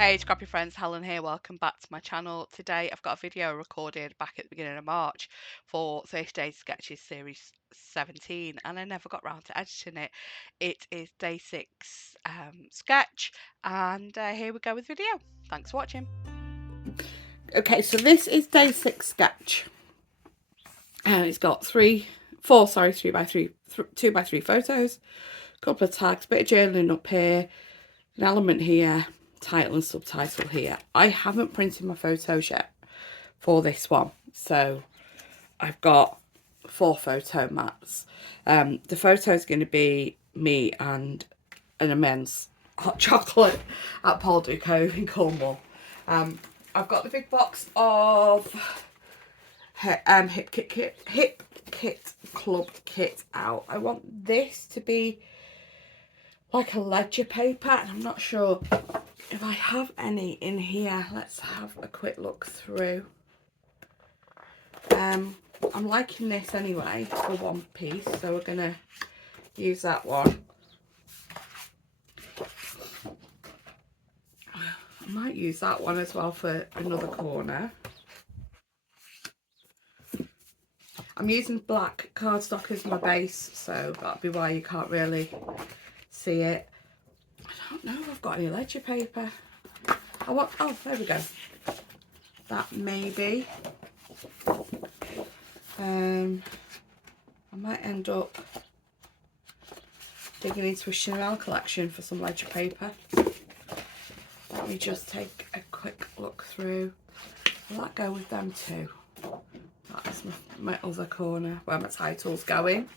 Hey Scrappy friends, Helen here, welcome back to my channel. Today I've got a video recorded back at the beginning of March for 30 Days Sketches Series 17 and I never got round to editing it. It is day 6 sketch and here we go with the video. Thanks for watching. Okay, so this is day 6 sketch and it's got 2 by 3 photos, a couple of tags, bit of journaling up here, an element here, title and subtitle here. I haven't printed my photos yet for this one, so I've got 4 photo mats. The photo is going to be me and an immense hot chocolate at Poldutastic in Cornwall. I've got the big box of Hip Kit Club kit out. I want this to be like a ledger paper, and I'm not sure if I have any in here. Let's have a quick look through. I'm liking this anyway for one piece, so we're gonna use that one. I might use that one as well for another corner. I'm using black cardstock as my base, so that'll be why you can't really see it. I don't know if I've got any ledger paper. Oh, there we go. That maybe. I might end up digging into a Chanel collection for some ledger paper. Let me just take a quick look through. Will that go with them too? That is my other corner where my title's going.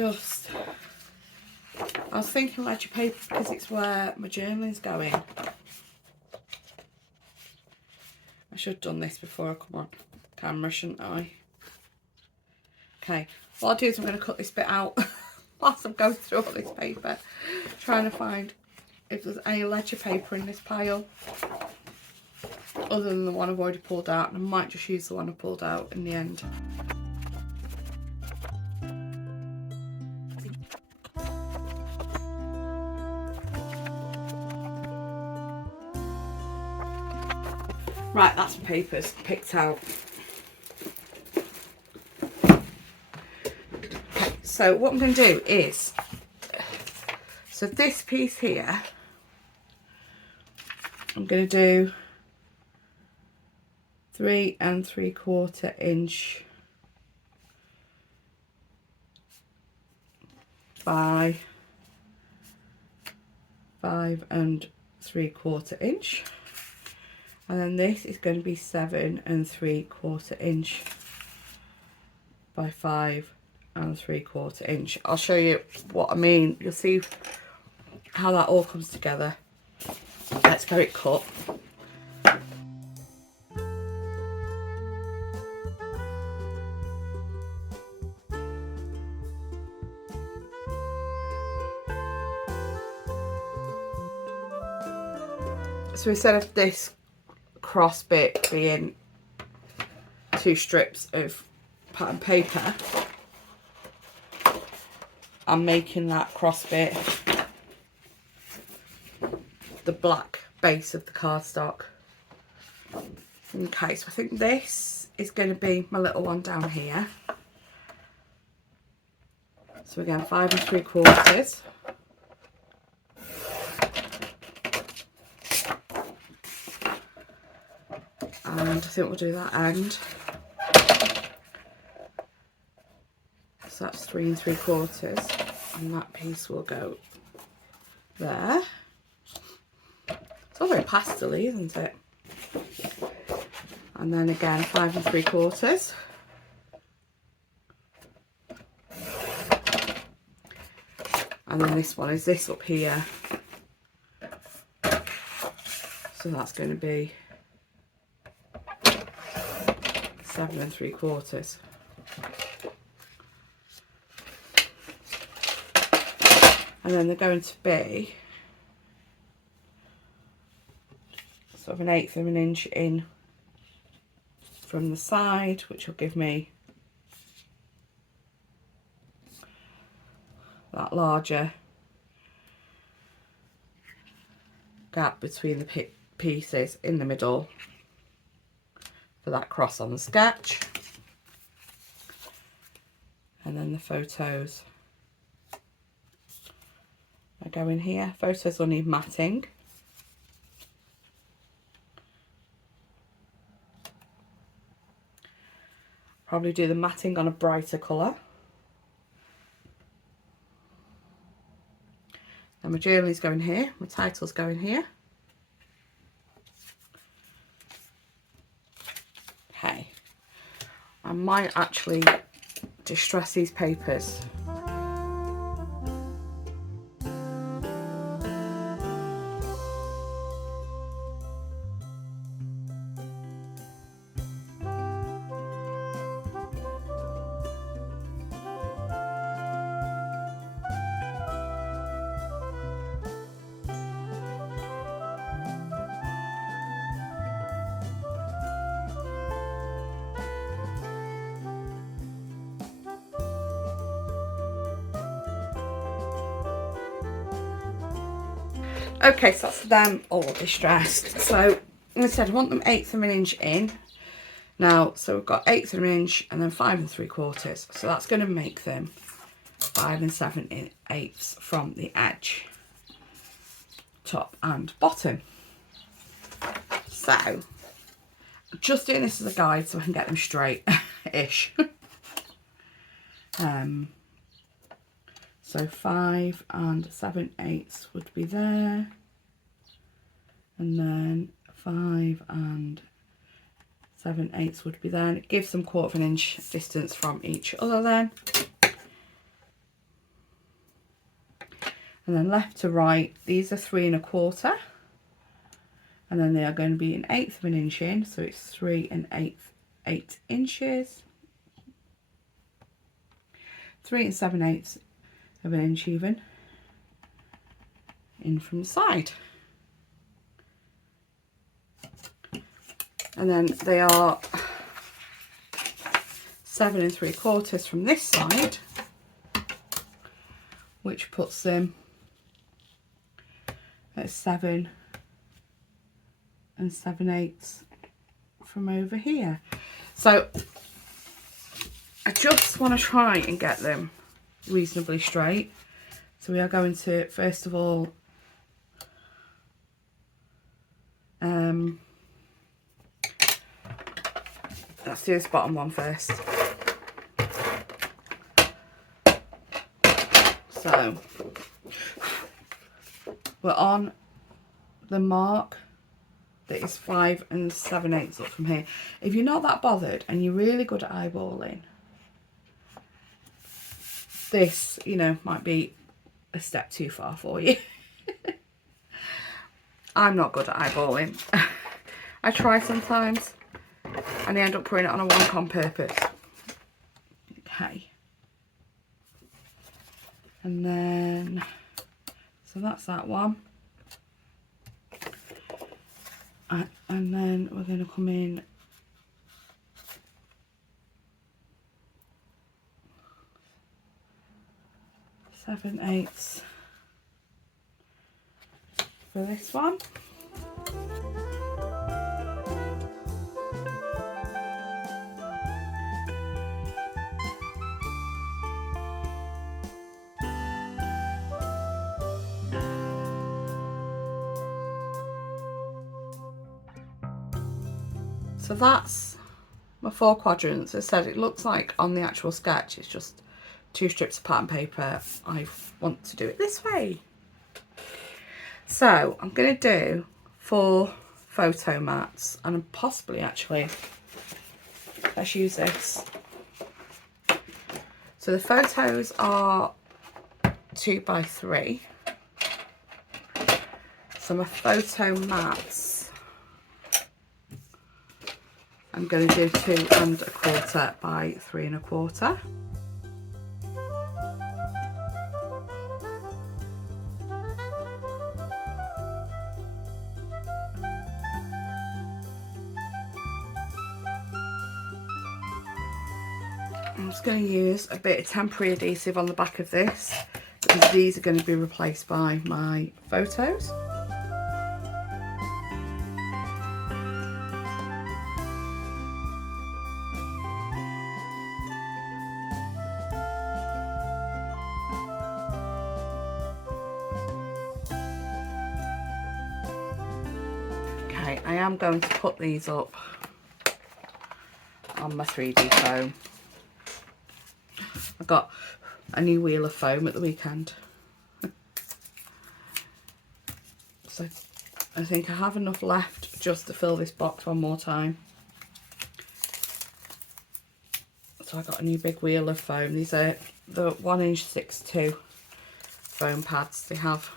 I was thinking ledger paper because it's where my journaling's going. I should have done this before I come on camera, shouldn't I? Okay, what I'll do is I'm going to cut this bit out whilst I'm going through all this paper, trying to find if there's any ledger paper in this pile other than the one I've already pulled out, and I might just use the one I pulled out in the end. Right, that's my papers picked out. Okay, so what I'm going to do is, so this piece here, I'm going to do 3 3/4 inch by 5 3/4 inch, and then this is going to be 7 3/4 inch by 5 3/4 inch. I'll show you what I mean. You'll see how that all comes together. Let's get it cut. So instead of this cross bit being 2 strips of pattern paper, I'm making that cross bit the black base of the cardstock. Okay, so I think this is going to be my little one down here. So again, 5 3/4. And I think we'll do that end. So that's 3 3/4, and that piece will go there. It's all very pastel-y, isn't it? And then again, 5 3/4. And then this one is this up here. So that's going to be 7 3/4. And then they're going to be sort of 1/8 of an inch in from the side, which will give me that larger gap between the pieces in the middle for that cross on the sketch. And then the photos are going here. Photos will need matting. Probably do the matting on a brighter colour. And my journal's going here, my title's going here. Okay. I might actually distress these papers. Okay, so that's them all distressed. So instead I want them 1/8 of an inch in. Now, so we've got 1/8 of an inch and then 5 3/4. So that's going to make them 5 7/8 from the edge, top and bottom. So just doing this as a guide so I can get them straight-ish. So 5 7/8 would be there, and then 5 7/8 would be there, and it gives them 1/4 of an inch distance from each other then. And then left to right, these are 3 1/4, and then they are going to be 1/8 of an inch in, so it's 3 8 inches, 3 7/8 of an inch even in from the side. And then they are 7 3/4 from this side, which puts them at 7 7/8 from over here. So I just want to try and get them reasonably straight. So we are going to, first of all, let's do this bottom one first. So we're on the mark that is 5 7/8 up from here. If you're not that bothered and you're really good at eyeballing, this, you know, might be a step too far for you. I'm not good at eyeballing. I try sometimes and I end up putting it on a wonk on purpose. Okay. And then, so that's that one. And then we're going to come in 7/8 for this one. So that's my 4 quadrants. As I said, it looks like on the actual sketch it's just 2 strips of pattern paper. I want to do it this way. So I'm going to do 4 photo mats, and possibly actually, let's use this. So the photos are 2 by 3. So my photo mats, I'm going to do 2 1/4 by 3 1/4. I'm just going to use a bit of temporary adhesive on the back of this, because these are going to be replaced by my photos. Okay, I am going to put these up on my 3D foam. I got a new wheel of foam at the weekend. So I think I have enough left just to fill this box one more time. So I got a new big wheel of foam. These are the 1" 6'2" foam pads. They have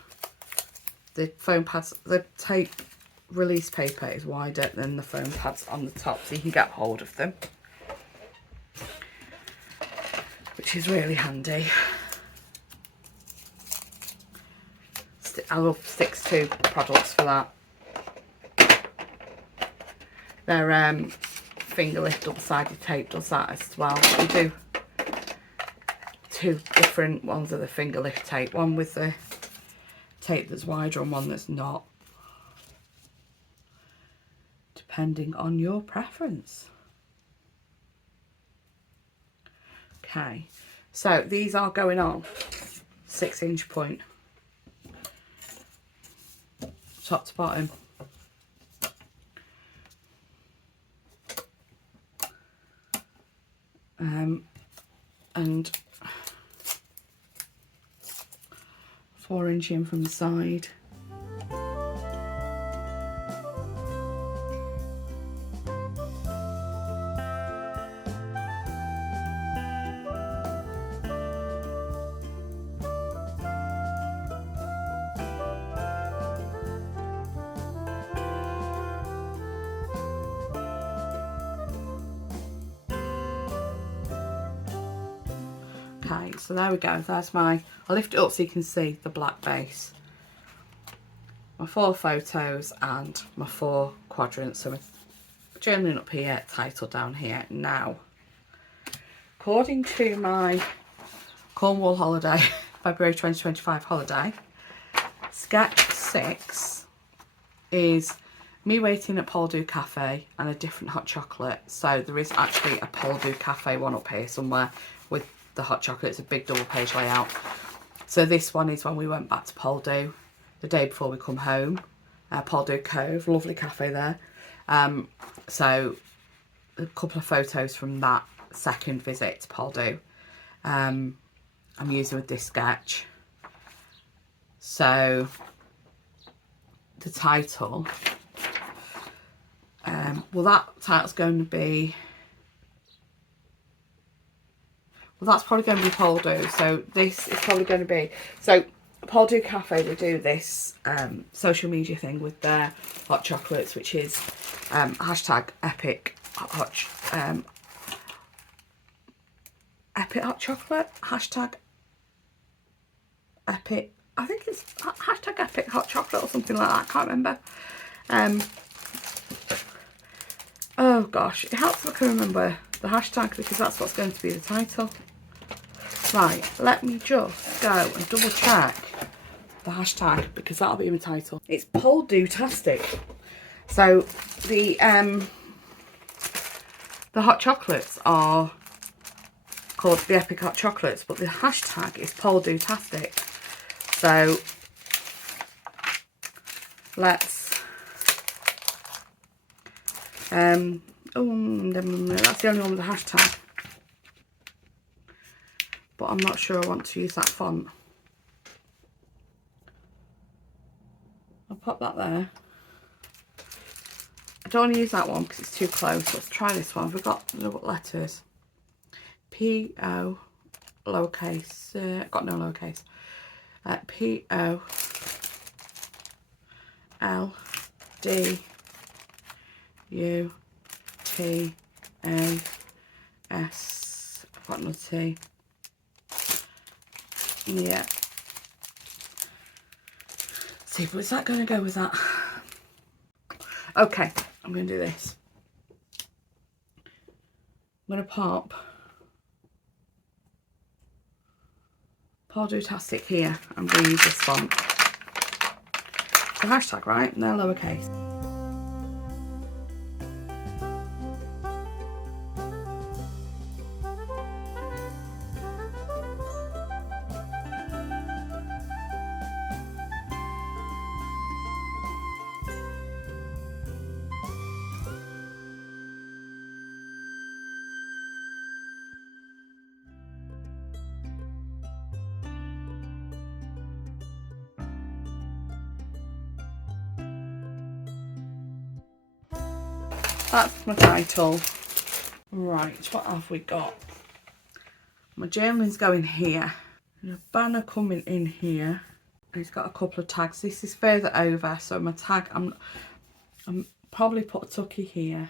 the foam pads, the tape release paper is wider than the foam pads on the top, so you can get hold of them, which is really handy. I love 6'2" products for that. Their finger lift double-sided tape does that as well. We do two different ones of the finger lift tape, one with the tape that's wider and one that's not, depending on your preference. Okay, so these are going on 6" point, top to bottom. And 4" in from the side. Okay, so there we go. There's my, I'll lift it up so you can see the black base. My 4 photos and my 4 quadrants. So my journaling up here, title down here. Now, according to my Cornwall holiday, February 2025 holiday, sketch 6 is me waiting at Poldu Cafe and a different hot chocolate. So there is actually a Poldu Cafe one up here somewhere with the hot chocolate. It's a big double page layout. So this one is when we went back to Poldu the day before we come home. Poldu Cove, lovely cafe there. So a couple of photos from that second visit to Poldu. I'm using with this sketch. So the title, well, that title's going to be, well, that's probably going to be Poldu. So this is probably going to be, so Poldu Cafe, they do this social media thing with their hot chocolates, which is hashtag epic hot chocolate, hashtag epic, I think it's hashtag epic hot chocolate or something like that, I can't remember. Oh gosh, it helps if I can remember the hashtag because that's what's going to be the title. Right, let me just go and double check the hashtag because that'll be my title. It's Poldutastic. So the hot chocolates are called the Epic Hot Chocolates, but the hashtag is Poldutastic. So let's that's the only one with the hashtag. But I'm not sure I want to use that font. I'll pop that there. I don't want to use that one because it's too close. Let's try this one. We've got letters. P-O, lowercase, got no lowercase. P-O-L-D-U-T-A-S. I've got no T. Yeah. See, but is that going to go with that? Okay, I'm going to do this. I'm going to pop Poldutastic here. I'm going to use this font. The hashtag, right? And they're lowercase. That's my title. Right, what have we got? My journaling's going here. And a banner coming in here. And it's got a couple of tags. This is further over, so my tag, I'm probably put a tucky here.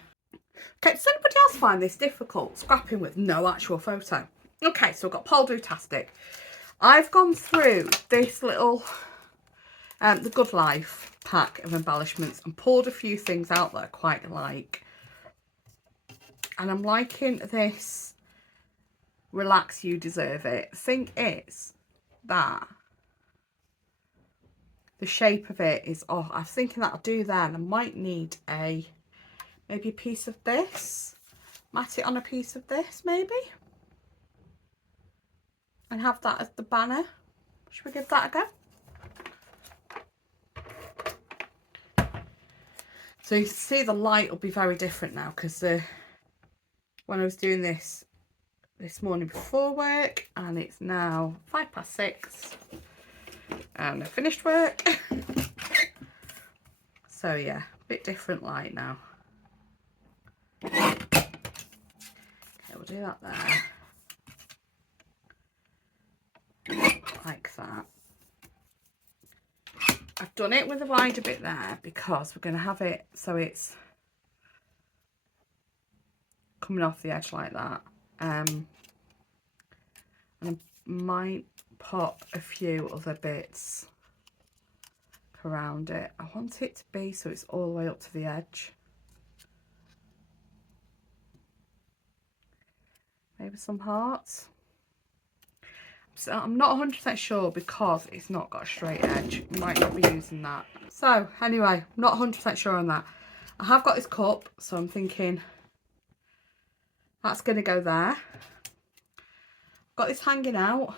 Okay, does anybody else find this difficult, scrapping with no actual photo? Okay, so I've got Poldutastic. I've gone through this little, the Good Life pack of embellishments and pulled a few things out that I quite like. And I'm liking this Relax, You Deserve It. The thing is that the shape of it is off. I'm thinking that'll do there, and I might need maybe a piece of this. Mat it on a piece of this, maybe. And have that as the banner. Should we give that a go? So you can see the light will be very different now, because when I was doing this morning before work, and it's now 6:05 and I finished work. So yeah, a bit different light now. Okay, we'll do that there, like that. I've done it with a wider bit there because we're going to have it so it's coming off the edge like that. And I might pop a few other bits around it. I want it to be so it's all the way up to the edge. Maybe some hearts. So I'm not 100% sure because it's not got a straight edge. Might not be using that. So anyway, not 100% sure on that. I have got this cup, so I'm thinking that's going to go there. Got this hanging out,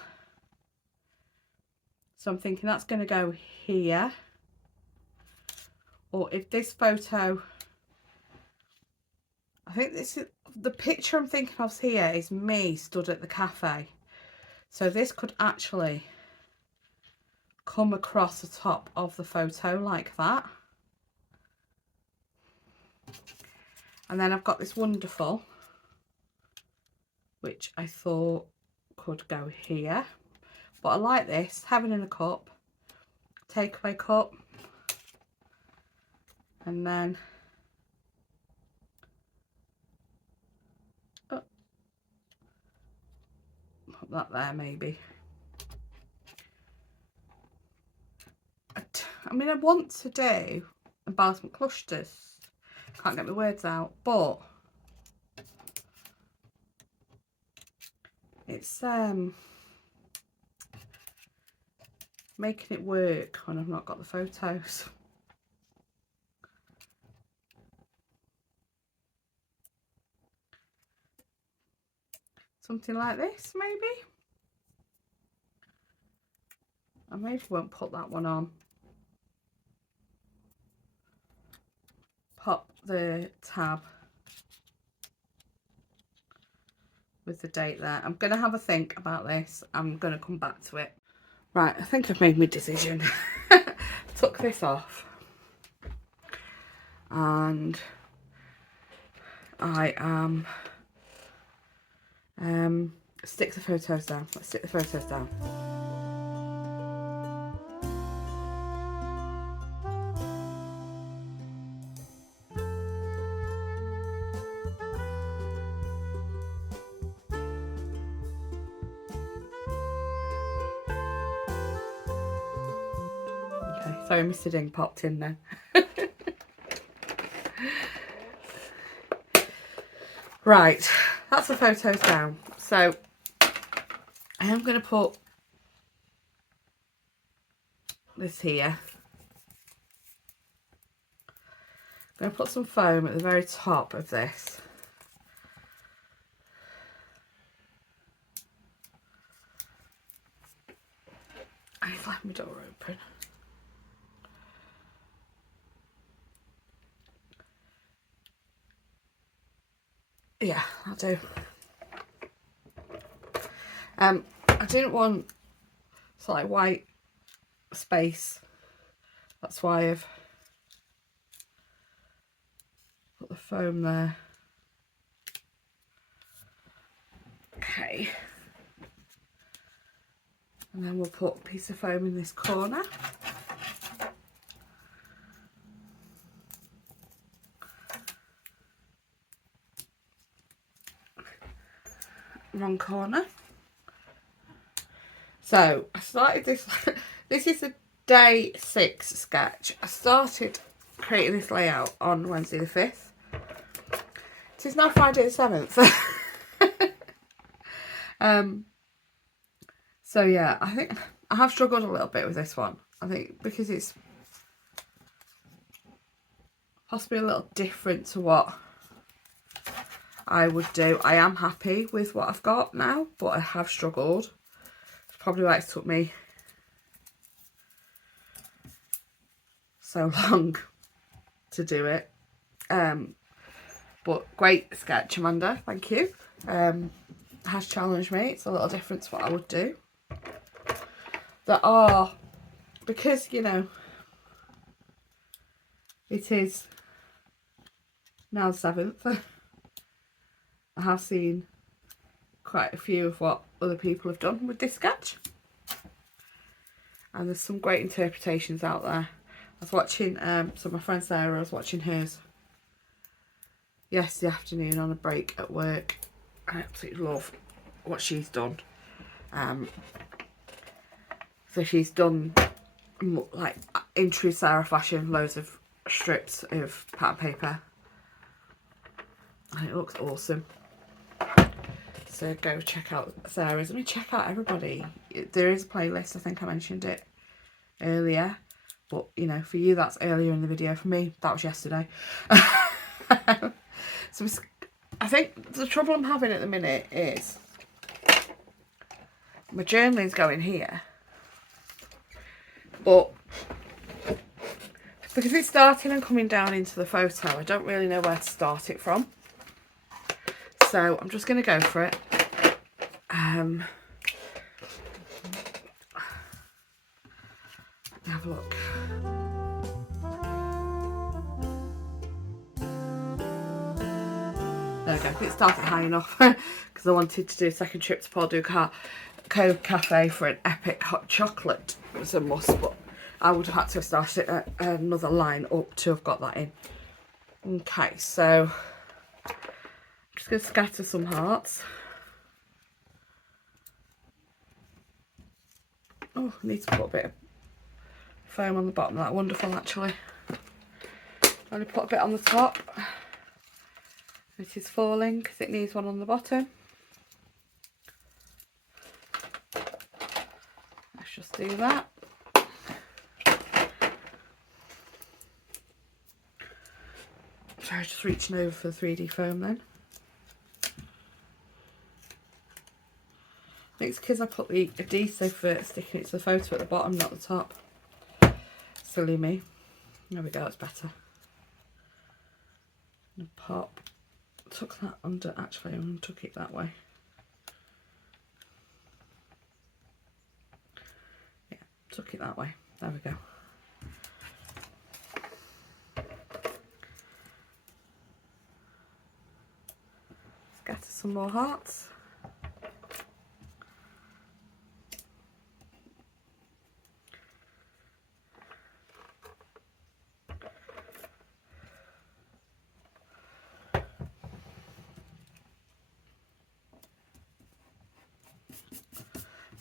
so I'm thinking that's going to go here. Or if this photo, I think this is the picture I'm thinking of here is me stood at the cafe. So this could actually come across the top of the photo like that. And then I've got this wonderful, which I thought could go here. But I like this, having in a cup, takeaway cup. And then put that there maybe. I mean, I want to do embellishment clusters. Can't get my words out, but it's making it work when I've not got the photos. Something like this, maybe. I maybe won't put that one on. Pop the tab with the date there. I'm going to have a think about this. I'm going to come back to it. Right, I think I've made my decision. Took this off. And I am stick the photos down. Let's stick the photos down. Okay, sorry, Mr. Ding popped in then. Right, that's the photos down. So I am going to put this here. I'm going to put some foam at the very top of this. I've left my door open. Yeah, I'll do. I didn't want like white space. That's why I've Put the foam there. Okay. And then we'll put a piece of foam in this corner. Wrong corner. So I started this. This is a day 6 sketch. I started creating this layout on Wednesday the 5th. It is now Friday the 7th. So yeah, I think I have struggled a little bit with this one. I think because it's possibly a little different to what I would do. I am happy with what I've got now, but I have struggled. It's probably why it's took me so long to do it. But great sketch, Amanda, thank you. Has challenged me. It's a little different to what I would do. There are, because you know it is now the 7th, I have seen quite a few of what other people have done with this sketch, and there's some great interpretations out there. I was watching so my friend Sarah was watching hers yesterday afternoon on a break at work. I absolutely love what she's done. So she's done, like, in true Sarah fashion, loads of strips of pattern paper, and it looks awesome. So go check out Sarah's. I mean, check out everybody. There is a playlist. I think I mentioned it earlier, but you know, for you that's earlier in the video. For me, that was yesterday. So I think the trouble I'm having at the minute is my journaling's going here, but because it's starting and coming down into the photo, I don't really know where to start it from. So I'm just going to go for it. Have a look. There we go. It started high enough because I wanted to do a second trip to Poldutastic Cafe for an epic hot chocolate. It was a must, but I would have had to have started at another line up to have got that in. Okay, so I'm just going to scatter some hearts. Oh, I need to put a bit of foam on the bottom. That's wonderful, actually. I'm going to put a bit on the top. It is falling because it needs one on the bottom. Let's just do that. Sorry, just reaching over for the 3D foam then. I think it's because I put the adhesive for sticking it to the photo at the bottom, not the top. Silly me. There we go, it's better. And pop. Tuck that under, actually, and tuck it that way. Yeah, tuck it that way. There we go. Scatter some more hearts.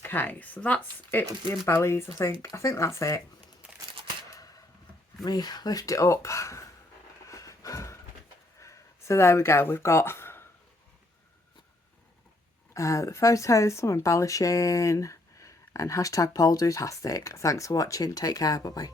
Okay, so that's it with the embellies, I think. I think that's it. Let me lift it up. So there we go. We've got the photos, some embellishing, and hashtag Poldutastic. Thanks for watching. Take care. Bye-bye.